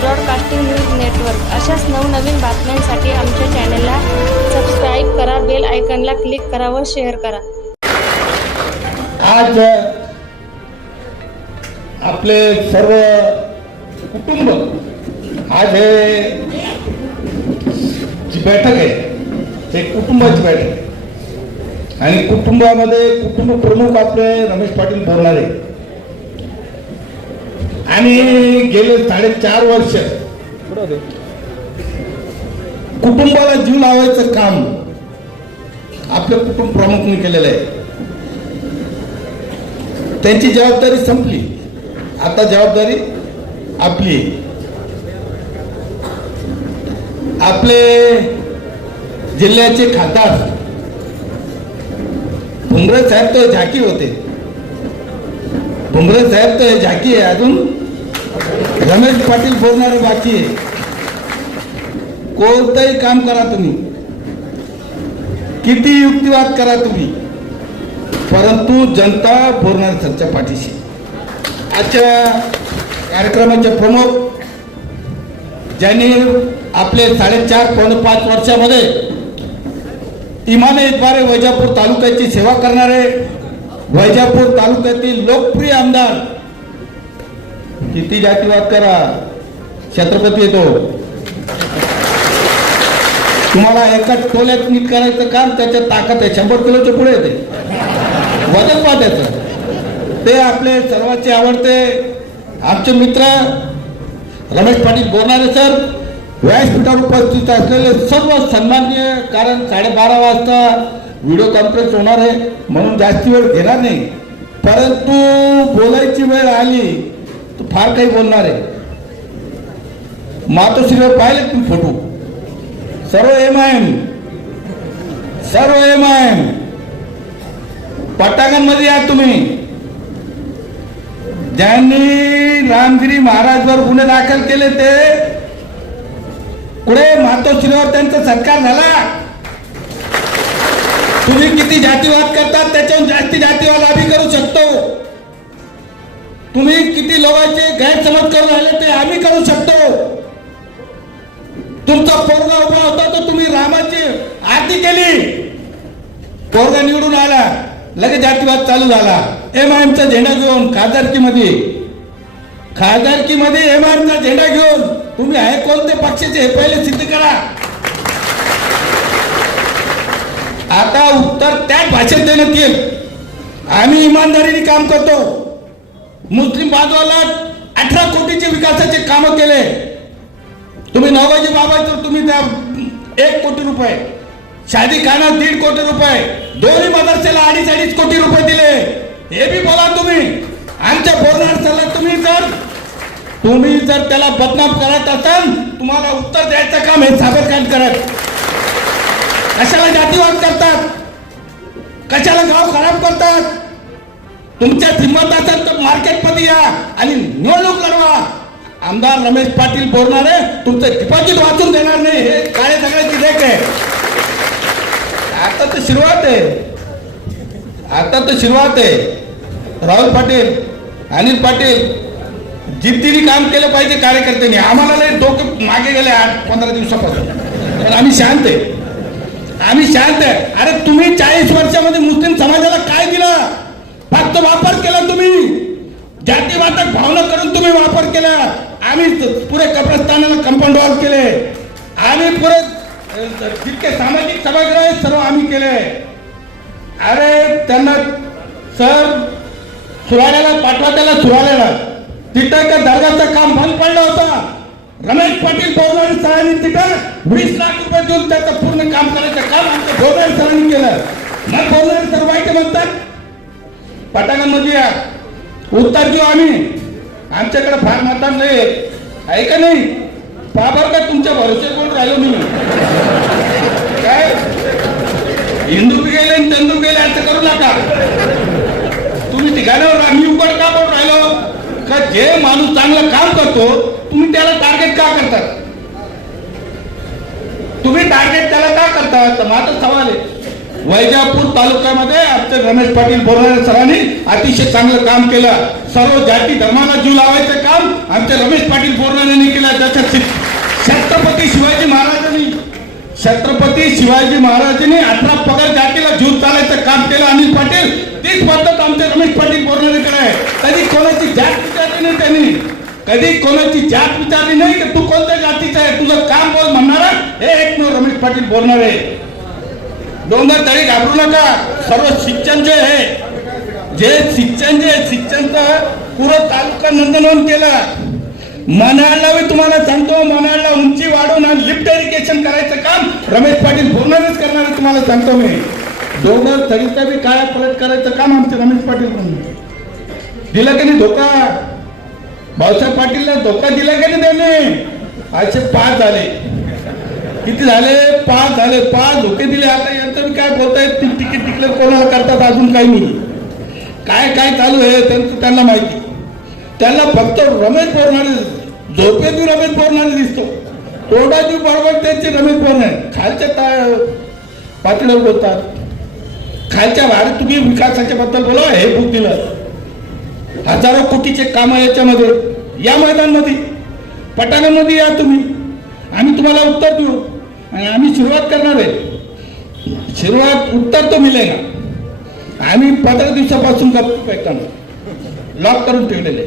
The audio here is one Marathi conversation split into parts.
ब्रॉडकास्टिंग न्यूज नेटवर्क अशाच नवनवीन बातम्यांसाठी आमच्या चॅनलला सबस्क्राईब करा बेल आयकनला क्लिक करा व शेअर करा आज आपले सर्व कुटुंब आज हे जी बैठक आहे ते कुटुंबाची बैठक आहे. आणि कुटुंबामध्ये कुटुंब प्रमुख आपले रमेश पाटील बोलणारे आणि गेले साडेचार वर्ष कुटुंबाला जीव लावायचं काम आपल्या कुटुंब प्रमुखने केलेलं आहे. त्यांची जबाबदारी संपली. आता जबाबदारी आपली आपले जिल्ह्याचे खासदार भुमरे साहेब तर झाकी होते. भुमरे साहेब तर झाकी आहे अजून. रमेश पाटील बोलणारे बाकी आहे. कोणतंही काम करा तुम्ही. किती युक्तिवाद करा तुम्ही. परंतु जनता बोलणार सरच्या पाठीशी. आजच्या कार्यक्रमाचे प्रमुख ज्यांनी आपले साडेचार पावणे पाच वर्षामध्ये इमानेद्वारे वैजापूर तालुक्याची सेवा करणारे वैजापूर तालुक्यातील लोकप्रिय आमदार किती जातीवाद करा? छत्रपती येतो. तुम्हाला एका टोल्यात नीट करायचं काम त्याच्यात ताकद आहे. शंभर किलोच्या पुढे येते. वजन पहा त्याचं ते आपले सर्वांचे आवडते. आमचे मित्र रमेश पाटील बोलणारे सर व्यासपीठावर उपस्थित असलेले सर्व सन्माननीय कारण साडेबारा वाजता व्हिडिओ कॉन्फरन्स होणार आहे. म्हणून जास्ती वेळ घेणार नाही. परंतु बोलायची वेळ आली. फार काही बोलणार आहे. मातोश्रीवर पाहिले तुम्ही फोटो सर्व एम आय एम सर्व एम आय एम पटाकांमध्ये या तुम्ही. ज्यांनी रामगिरी महाराजवर गुन्हे दाखल केले ते कुठे? मातोश्रीवर त्यांचा सत्कार झाला. तुम्ही किती जातीवाद करतात त्याच्याहून जास्ती जातीवाद आम्ही करू शकतो तुम्ही किती लोकांचे गैरसमज करून राहिले ते आम्ही करू शकतो. तुमचा पोरगा उभा होता तर तुम्ही रामाची आरती केली. पोरगा निवडून आला लगेच जातीवाद चालू झाला. एम आय एमचा झेंडा घेऊन खासदारकीमध्ये. खासदारकीमध्ये एम आय एमचा झेंडा घेऊन तुम्ही आहे कोणते पक्षाचे हे पहिले सिद्ध करा. आता उत्तर त्याच भाषेत देण्यात येईल. आम्ही इमानदारीने काम करतो. मुस्लिम बांधवाला अठरा कोटीचे विकासाचे कामं केले. तुम्ही नवाजी बाबा तर तुम्ही त्या एक कोटी रुपये शादी खाना दीड कोटी रुपये दोन्ही मदरसेला अडीच अडीच कोटी रुपये दिले. हे बी बोला तुम्ही. आमच्या बोलणार तुम्ही जर तुम्ही जर त्याला बदनाम करत असाल तुम्हाला उत्तर द्यायचं काम हे साबरकांत करत. कशाला जातीवाद करतात? कशाला गाव खराब करतात? तुमच्या हिंमत असेल तर मार्केटमध्ये या आणि निवडणूक लढवा. आमदार रमेश पाटील बोलणारे तुमचं डिपॉझिट वाचून देणार नाही हे काळे सगळ्याची लेख आहे. आता तर सुरुवात आहे. आता तर सुरुवात आहे. राहुल पाटील अनिल पाटील जिद्दीने काम केलं पाहिजे कार्यकर्त्यांनी. आम्हाला लय डोकं मागे गेले आठ पंधरा दिवसापासून. पण आम्ही शांत आहे. आम्ही शांत आहे. अरे तुम्ही चाळीस वर्षामध्ये मुस्लिम समाजाला काय दिलं? फक्त वापर केला तुम्ही. जातीवादक भावना करून तुम्ही वापर केला. आम्ही पुरे कब्रस्थानाला कंपाऊंड वॉल केले. आम्ही पुरे जितके सामाजिक सभागृह आहेत सर्व आम्ही केले. अरे त्यांना सर सुराड्याला पाठवा त्याला सुराड्याला तिथं का दर्गाचं काम बंद पडलं होतं. रमेश पाटील बोरणारे सरांनी तिथं वीस लाख रुपये देऊन त्याचं पूर्ण काम करायचं काम आमच्या बोरणारे सरांनी केलं. मग बोरणारे सर वाईट म्हणतात पटाकांमध्ये या. उत्तर देऊ आम्ही. आमच्याकडे फार मतदान नाही आहे का नाही? बाबर का तुमच्या भरोसे कोण राहिलो मी काय? हिंदू बी गेले आणि चंदू गेले असं करू नका. तुम्ही ठिकाणावर मी उघड का कोण राहिलो? का जे माणूस चांगलं काम करतो तुम्ही त्याला टार्गेट का करतात? तुम्ही टार्गेट त्याला का करता? तर माझा सवाल आहे. वैजापूर तालुक्यामध्ये आमचे रमेश पाटील बोरणारे सरांनी अतिशय चांगलं काम केलं. सर्व जाती धर्माला जीव लावायचं काम आमचे रमेश पाटील बोरणाऱ्यांनी केलं. त्याच्यात छत्रपती शिवाजी महाराजांनी छत्रपती शिवाजी महाराजांनी अठरा पगार जातीला जीव चालायचं काम केलं. अनिल पाटील तीच पद्धत आमचे रमेश पाटील बोरणारेकडे आहे. कधी कोणाची जात विचारली नाही त्यांनी. कधी कोणाची जात विचारली नाही की तू कोणत्या जातीचा आहे? तुझं काम बोल म्हणणारा हे एक रमेश पाटील बोलणार आहे. डोंगर तळी घाबरू नका. सर्व शिक्षण जे आहे जे शिक्षण जे शिक्षणचं पुरं तालुका नंदनवन केलं. मनाळला मी तुम्हाला सांगतो मनाळला उंची वाढवून आणि लिफ्ट इरिगेशन करायचं काम रमेश पाटील बोलणारच करणार तुम्हाला सांगतो मी. डोंगर तळीचा बी काळा पलट करायचं काम आमचे रमेश पाटील म्हणून. दिलं की नाही धोका? भाऊसाहेब पाटीलला धोका दिला की नाही त्याने? असे पाच झाले. किती झाले? पाच झाले. पाच धोके दिले. आता यांचं बी काय बोलतायत ती तिकीट तिकडे कोणाला करतात अजून काही नाही. काय काय चालू आहे त्यांचं त्यांना माहिती. त्यांना फक्त रमेश बोरणारे झोपेतून रमेश बोरणारे दिसतो. तोंडाची बरोबर त्यांचे रमेश बोरणारे खालच्या ता पातळीवर बोलतात. खालच्या बाहेर तुम्ही विकासाच्या बद्दल बोला हे बुक दिलं हजारो कोटीचे काम याच्यामध्ये. या मैदानमध्ये. पटाणामध्ये या तुम्ही. आम्ही तुम्हाला उत्तर देऊ. आणि आम्ही सुरुवात करणार आहे. सुरुवात उत्तर तो मिळेगा आम्ही पंधरा दिवसापासून गप्प पैकांना लॉक करून ठेवलेले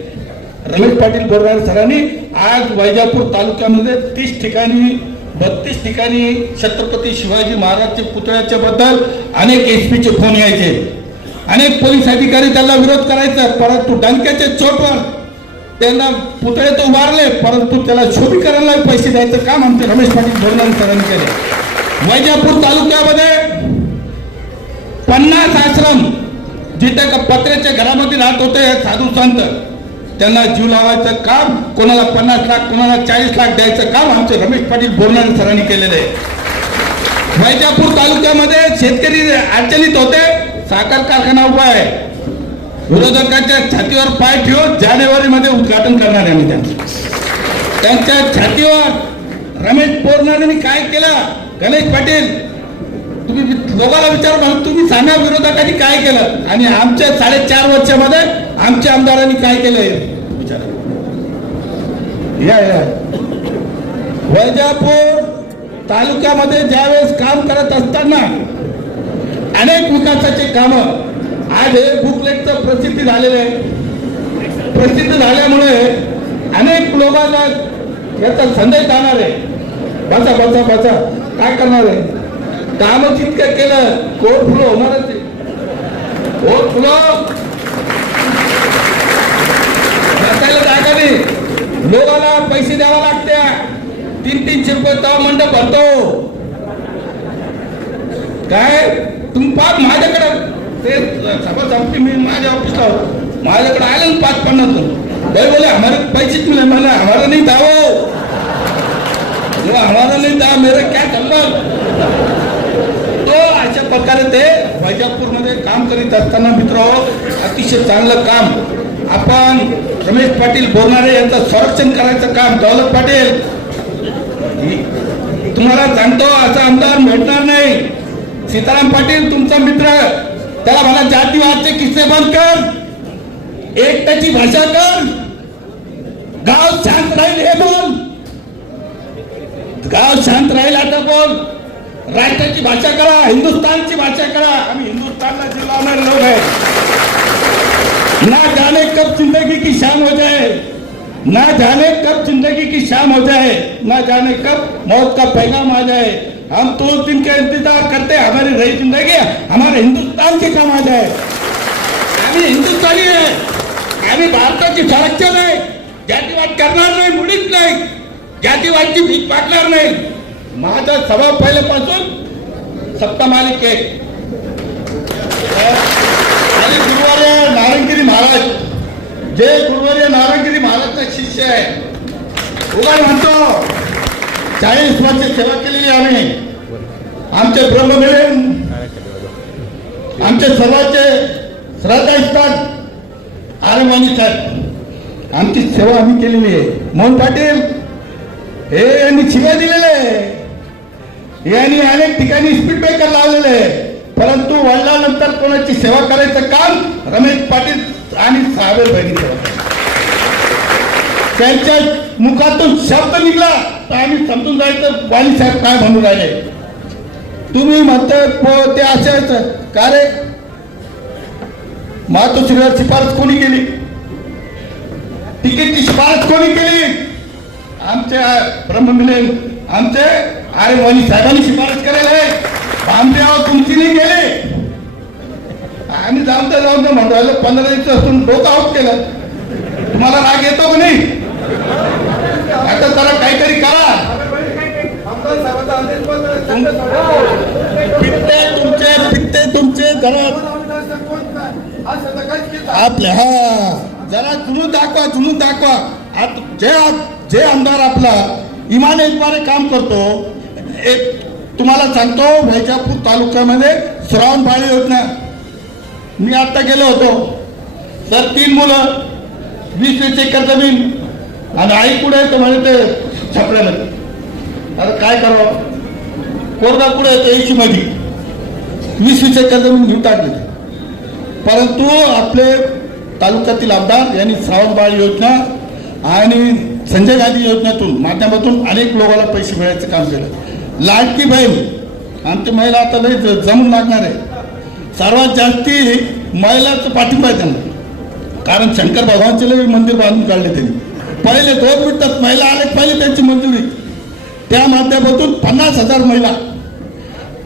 रमेश पाटील बोरणार सरांनी आज वैजापूर तालुक्यामध्ये तीस ठिकाणी बत्तीस ठिकाणी छत्रपती शिवाजी महाराजचे पुतळ्याच्या बद्दल अनेक एस पीचे फोन यायचे. अनेक पोलीस अधिकारी त्याला विरोध करायचा परंतु डंक्याच्या चोटवर त्यांना पुतळे तो उभारले परंतु त्याला शोभीकरणाला पैसे द्यायचं काम आमचे रमेश पाटील बोरणार सरांनी केले. वैजापूर तालुक्यामध्ये पन्नास आश्रम जिथे का पत्र्याच्या घरामध्ये राहत होते साधू संत त्यांना जीव लावायचं काम कोणाला पन्नास लाख कोणाला चाळीस लाख द्यायचं काम आमचे रमेश पाटील बोरणारे सरांनी केलेलं आहे. वैजापूर तालुक्यामध्ये शेतकरी अडचणीत होते साखर कारखाना उभा आहे. विरोधकांच्या छातीवर पाय ठेवून जानेवारी मध्ये उद्घाटन करणार आहे आम्ही त्यांचं त्यांच्या छातीवर रमेश बोरणारेंनी काय केलं? गणेश पाटील तुम्ही लोकांना विचार म्हणून तुम्ही सांगा विरोधकांनी काय केलं? आणि आमच्या साडेचार वर्षामध्ये आमच्या आमदारांनी काय केलं या या. वैजापूर तालुक्यामध्ये ज्यावेळेस काम करत असताना अनेक विकासाचे कामं आज हे बुकलेटचं प्रसिद्धी झालेलं आहे. प्रसिद्ध झाल्यामुळे अनेक लोकांना याचा संदेश जाणार आहे. बसा बसा बसा. काय करणार आहे? काम जितकं केलं कोट फुलं होणारच आहे. कोट फुलं! बसायला जागा नाही. लोकांना पैसे द्यावा लागत्या. तीन तीनशे रुपये तव मंडप भरतो. काय? तुम्ही पाच माझ्याकडे. ते सभा संपली मी माझ्या ऑफिसला होतो. माझ्याकडे आले ना पाच पन्नास जण भाई बोले हमारे पैसे मिले मला हमारा नाही दावो. वो जो हमारा नहीं था मेरा क्या करना तो अशा प्रकारे ते वैजापूरमध्ये काम करीत असताना मित्र अतिशय चांगलं काम. आपण रमेश पाटील बोलणारे यांचं संरक्षण करायचं काम दौलत पाटील. तुम्हाला सांगतो असा आमदार भेटणार नाही. सीताराम पाटील तुमचा मित्र. त्याला मला जातीवादचे किस्से बंद कर. एकट्याची भाषा कर. गाव शांत राहील हे बोल. गाव शांत राहील आता बोल. राष्ट्राची भाषा करा हिंदुस्थानची भाषा करा. आम्ही हिंदुस्थानला जीव लोक आहे. ना जाने कब जिंदगी की शाम हो जाए. ना जाने कब जिंदगी की शाम हो जाए. ना जाने कब मौत का पैगाम आ जाए. हम तो उस दिन का इंतजार करते हैं हमारी रही जिंदगी हमारे हिंदुस्तान के समाज है आम्ही हिंदुस्थानी आहे आम्ही भारताची संरक्षण आहे जातीवाद करणार नाही मुळीच नाही जातीवादची भीक पाडणार नाही। माझा स्वभाव पहिल्यापासून सत्ता मालिक आहे आणि गुरुवार्य नारायणगिरी महाराज जे गुरुवार्य नारायणगिरी महाराजचा शिष्य आहे उगा म्हणतो चाळीस वर्ष सेवा केलेली आम्ही. आमचे ब्रह्ममिलन आमचे सर्वांचे श्रद्धास्थान आरमानी साहेब आमची सेवा आम्ही केलेली आहे. मोहन पाटील हे यांनी शिव्या दिलेले आहे. यांनी अनेक ठिकाणी स्पीड ब्रेकर लावलेले आहे. परंतु वडिलानंतर कोणाची सेवा करायचं काम रमेश पाटील आणि साहेब बहिणी त्यांच्या मुखातून शब्द निघला तर आम्ही समजून जायचं वाली साहेब काय म्हणून राहिले? तुम्ही म्हणताय ते असेच का रे? मातोश्रीवर शिफारस कोणी केली? तिकीटची शिफारस कोणी केली? आमचे ब्रह्ममिलन आमचे अरे वाली साहेबांनी शिफारस करायला आहे. आमचे तुमची नाही गेले आम्ही जाऊन तर जाऊन म्हणतो पंधरा दिवस असून डोकं आउट केलं. तुम्हाला राग येतो का नाही? आता जरा काहीतरी करा. पित्ते तुमचे पित्ते तुमचे घरात आपले हा. जरा जुनून दाखवा जुनून दाखवा. आता जे जे आमदार आपला इमान एकवारे काम करतो एक तुम्हाला सांगतो वैजापूर तालुक्यामध्ये श्रावण श्रावणबाळी योजना. मी आता गेलो होतो. सर तीन मुलं वीस वीस एकर जमीन. आणि आई कुठे आहे तर म्हणे ते छपड्यामध्ये आता काय करावं? कोरडा कुठे येतो याची मध्ये वीस वीस एकर जमीन घेऊन टाकली. परंतु आपले तालुक्यातील आमदार यांनी श्रावणबाळ योजना आणि संजय गांधी योजनेतून माध्यमातून अनेक लोकांना पैसे मिळायचं काम केलं. लाडकी बहीण आमची महिला आता लई ज- जमून लागणार आहे. सर्वात जास्ती महिलाचं पाठिंबा आहे त्यांना. कारण शंकर भगवानचे लई मंदिर बांधून काढले त्यांनी. पहिले दोन मिनिटात महिला आले पहिले त्यांची मंजुरी. त्या माध्यमातून पन्नास हजार महिला.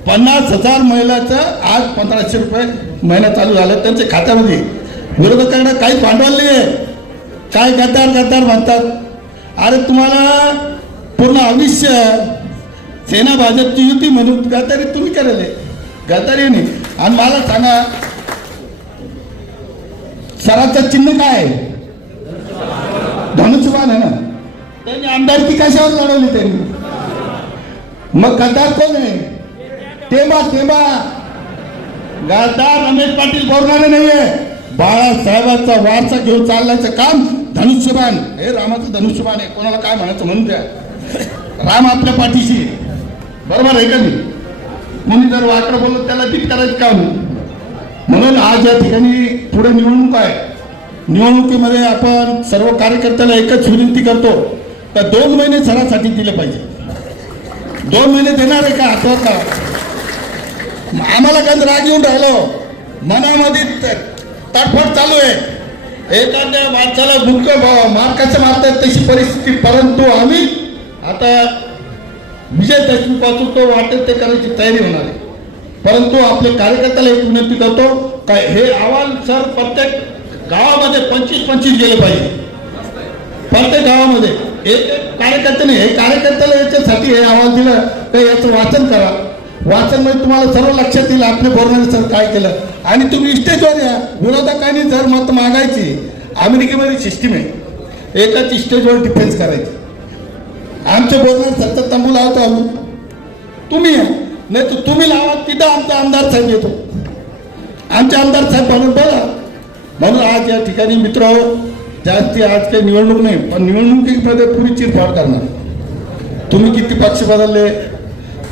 पन्नास हजार महिलाचं आज पंधराशे रुपये महिना चालू झालं. त्यांच्या खात्यामध्ये विरोधकांना काही भांडवल नाही आहे काय गद्दार गद्दार म्हणतात. अरे तुम्हाला पूर्ण आयुष्य सेना भाजपची युती म्हणून गद्दारी तुम्ही केलेले गद्दारी नाही. आणि मला सांगा सराचं चिन्ह काय आहे? झालं ना? त्यांनी आमदारकी कशावर लढवली त्यांनी? मग गद्दार कोण आहे? तेबा तेबा. गद्दार रमेश पाटील बोलणारे नाहीये. बाळासाहेबांचा वारसा घेऊन चालल्याचं काम धनुष्यबाण. हे रामाचं धनुष्यबाण आहे. कोणाला काय म्हणायचं म्हणून द्या. राम आपल्या पाठीशी बरोबर आहे का नाही? कोणी जर वाकडं बोललं त्याला टीक करायचं काम म्हणून आज या ठिकाणी पुढे निवडणूक आहे. निवडणुकीमध्ये आपण सर्व कार्यकर्त्याला एकच विनंती करतो तर दोन महिने सरासाठी दिले पाहिजे. दोन महिने देणार आहे का आठवत का आम्हाला काय राग येऊन राहिलो. मनामध्ये तडफड चालू आहे. एखाद्या माणसाला दुःख मार्काचं मारतात तशी परिस्थिती परंतु आम्ही आता विजयदशमी पासून तो वाटेल ते करायची तयारी होणार आहे. परंतु आपल्या कार्यकर्त्याला एक विनंती करतो का हे अहवाल सर प्रत्येक गावामध्ये पंचवीस पंचवीस गेले पाहिजे. प्रत्येक गावामध्ये. एक कार्यकर्त्याने हे कार्यकर्त्याला याच्यासाठी हे अहवाल दिलं तर याचं वाचन करा. वाचन म्हणजे तुम्हाला सर्व लक्षात येईल आपले बोरणारे सर काय केलं. आणि तुम्ही स्टेजवर या. विरोधकांनी जर मत मागायची अमेरिकेमध्ये सिस्टीम आहे. एकाच स्टेजवर डिफेन्स करायची. आमचे बोलणार सतत तंबू लावतो आम्ही. तुम्ही या. नाही तर तुम्ही लावा तिथं आमचा आमदार साहेब येतो. आमचे आमदार साहेब म्हणून बघा म्हणून आज या ठिकाणी मित्र जास्ती आज काही निवडणूक नाही पण निवडणुकीमध्ये पुरी चिरफाड करणार. तुम्ही किती पक्ष बदलले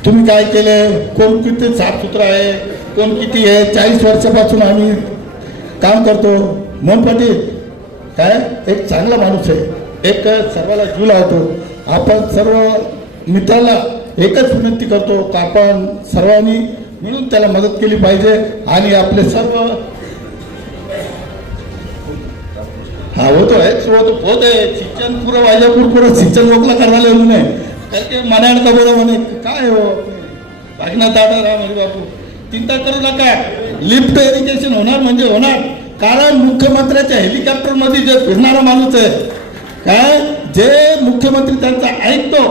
तुम्ही काय केले कोण किती साफसुथरा आहे कोण किती आहे चाळीस वर्षापासून आम्ही काम करतो. मोहन पाटील काय? एक चांगला माणूस आहे. एक सर्वाला जीव लावतो. आपण सर्व मित्राला एकच विनंती करतो का आपण सर्वांनी मिळून त्याला मदत केली पाहिजे आणि आपले सर्व हा होतो आहे होतो होत आहे सिंचन पुरं वाजापूर पुरं सिंचन लोकला करायला येऊ नये. तर ते का बरं म्हणे काय हो? भागना दादा राम हरी बापू चिंता करू नका. लिफ्ट इरिगेशन होणार म्हणजे होणार. कारण मुख्यमंत्र्याच्या हेलिकॉप्टरमध्ये जे फिरणारा माणूस आहे काय? जे मुख्यमंत्री त्यांचा ऐकतो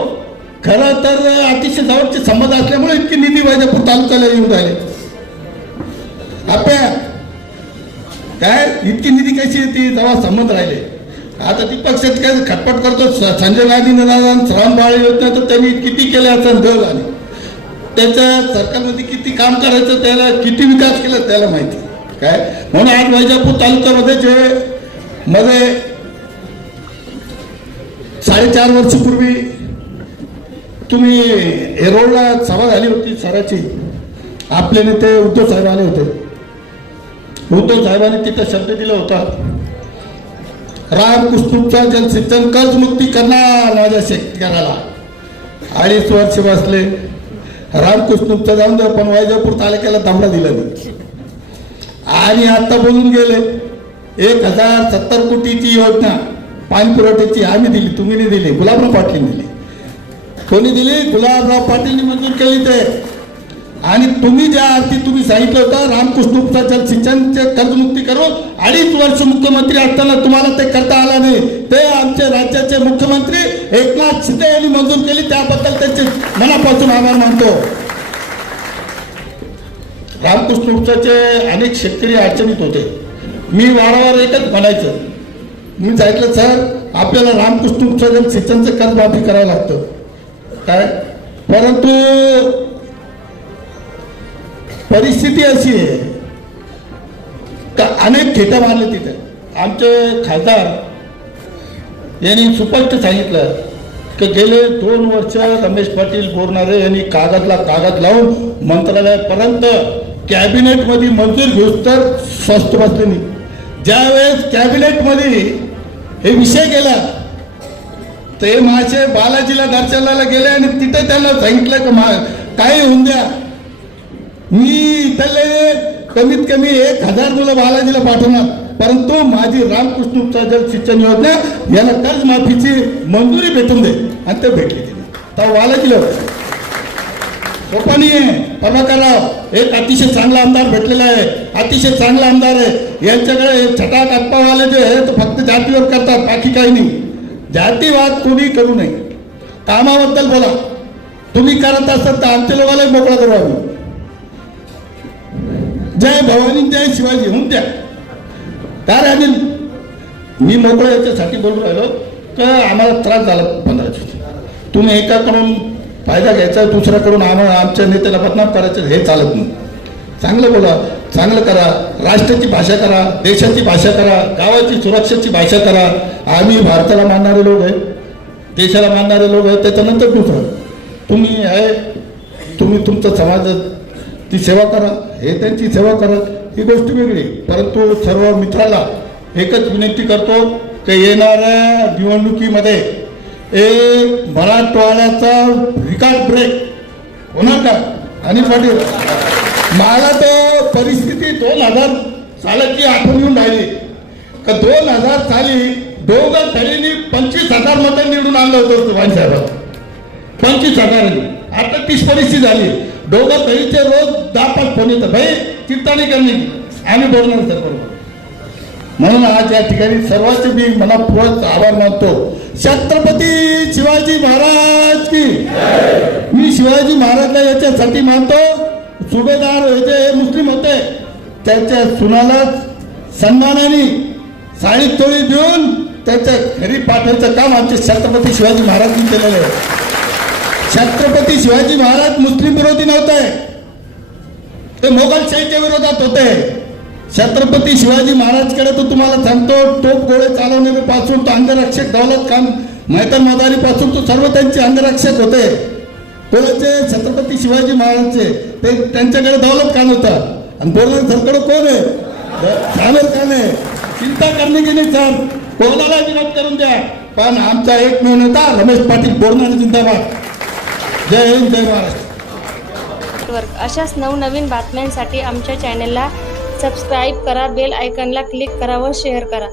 खरं तर अतिशय जवळचे संबंध असल्यामुळे इतकी निधी वैजापूर तालुक्याला येऊन राहिले. आपल्या काय? इतकी निधी कशी येते जेव्हा संबंध राहिले. आता ती पक्षात काय खटपट करतो? संजय गांधी निराधार श्रावण बाळ योजना तर त्यांनी किती केले असं दर आले त्याच्या सरकारमध्ये किती काम करायचं त्याला किती विकास केला त्याला माहिती. काय? म्हणून आज वैजापूर तालुक्यामध्ये जे मध्ये साडेचार वर्षपूर्वी तुम्ही एरोडला सभा झाली होती सराची. आपले नेते उद्धव साहेब आले होते. उद्धव साहेबांनी तिथं शब्द दिला होता. रामकृष्णचा जलसिंचन कर्जमुक्ती करणार माझ्या शेतकऱ्याला. अडीच वर्ष बसले. रामकृष्णचा जाऊन द्या पण वैजापूर तालुक्याला दमडा दिला नाही आणि आता बोलून गेले एक हजार सत्तर कोटीची योजना पाणी पुरवठ्याची आम्ही दिली तुम्ही नाही दिली गुलाबराव पाटील दिली. कोणी दिली? गुलाबराव पाटीलनी मंजूर केली ते. आणि तुम्ही ज्या अर्थी तुम्ही सांगितलं होतं रामकृष्ण उपचार सिंचनचे कर्जमुक्ती करून अडीच वर्ष मुख्यमंत्री असताना तुम्हाला ते करता आला नाही. ते आमचे राज्याचे मुख्यमंत्री एकनाथ शिंदे यांनी मंजूर केली त्याबद्दल त्यांचे मनापासून आभार मानतो. रामकृष्ण उपचारचे अनेक शेतकरी अडचणीत होते. मी वारंवार एकच म्हणायचं. मी सांगितलं सर आपल्याला रामकृष्ण उपचार सिंचनचं कर्ज माफी करावं लागतं. काय? परंतु परिस्थिती अशी आहे का अनेक खेटा मारले तिथे. आमचे खासदार यांनी सुपष्ट सांगितलं की गेले दोन वर्ष रमेश पाटील बोरणारे यांनी कागदला कागद लावून मंत्रालयापर्यंत कॅबिनेटमध्ये मंजूर घेऊस तर स्वस्त बसले नाही. ज्यावेळेस कॅबिनेटमध्ये हे विषय गेला ते माझे बालाजीला दर्शनाला गेले आणि तिथे त्यांना सांगितलं की मा काही होऊन द्या. मी इथले कमीत कमी एक हजार मुलं बालाजीला पाठवणार. परंतु माझी रामकृष्ण उपचार जल योजना याला कर्ज माफीची मंजुरी भेटून दे. आणि ते भेटली तिने तर बालाजीला सोपानी आहे प्रभाकरराव एक अतिशय चांगला आमदार भेटलेला आहे. अतिशय चांगला आमदार आहे. यांच्याकडे छटा छटाक जे आहे तो फक्त जातीवर करतात बाकी काही नाही. जातीवाद कोणी करू नये. कामाबद्दल बोला. तुम्ही करत असाल तर आमच्या लोकांनाही मोकळा करू आम्ही जय भवानी जय शिवाजी होऊन द्या. काय आम्ही मी मोकळं याच्यासाठी बोलून राहिलो का आम्हाला त्रास झाला पंधरा दिवस तुम्ही एकाकडून फायदा घ्यायचा दुसऱ्याकडून आम्हाला आमच्या नेत्याला बदनाम करायचं हे चालत नाही. चांगलं बोला चांगलं करा राष्ट्राची भाषा करा देशाची भाषा करा गावाची सुरक्षेची भाषा करा. आम्ही भारताला मानणारे लोक आहे देशाला मानणारे लोक आहे त्याच्यानंतर दुसरं. तुम्ही आहे तुम्ही तुमचं समाज ती सेवा करा. हे त्यांची सेवा करा. ही गोष्ट वेगळी. परंतु सर्व मित्राला एकच विनंती करतो की येणाऱ्या निवडणुकीमध्ये एक मराठवाड्याचा रिकार्ड ब्रेक होणार का? आणि पाटील मला तर परिस्थिती दोन हजार सालाची आठवण येऊन राहिली. का दोन हजार साली दोघं तरीने पंचवीस हजार मतं निवडून आणलं होतं चव्हाण पंचवीस हजारांनी. आता तीच परिस्थिती झाली. दोघं तरीचे रोज दहा पाच फोन येतात. भाई चिंताने करणे. आम्ही बोलणार सर बरोबर म्हणून आज या ठिकाणी सर्वांचे मी मनापूर्वक आभार मानतो. छत्रपती शिवाजी महाराज की. मी शिवाजी महाराजला याच्यासाठी मानतो. सुभेदार हे जे मुस्लिम होते त्यांच्या सुनाला सन्मानाने साडी तोळी देऊन त्याच्या घरी पाठवायचं काम आमचे छत्रपती शिवाजी महाराजांनी केलेलं आहे. छत्रपती शिवाजी महाराज मुस्लिम विरोधी नव्हते. ते मोगलशाहीच्या विरोधात होते. छत्रपती शिवाजी महाराजकडे तर तुम्हाला सांगतो टोप गोळे चालवण्यापासून तो अंगरक्षक दौलत खान मैदान मदारी पासून तो सर्व त्यांचे अंगरक्षक होते. कोणाचे? छत्रपती शिवाजी महाराजचे. ते त्यांच्याकडे दौलत खान होता. आणि बोलणार सरकडे कोण आहे? सामेल खान आहे. चिंता करणे की नाही सर? कोणाला विरोध करून द्या. पण आमचा एक नेता रमेश पाटील बोलणार जिंदाबाद. जय हिंद जय महाराष्ट्र. अशाच नवनवीन बातम्यांसाठी आमच्या चॅनलला सबस्क्राईब करा बेल आयकनला क्लिक करा व शेअर करा.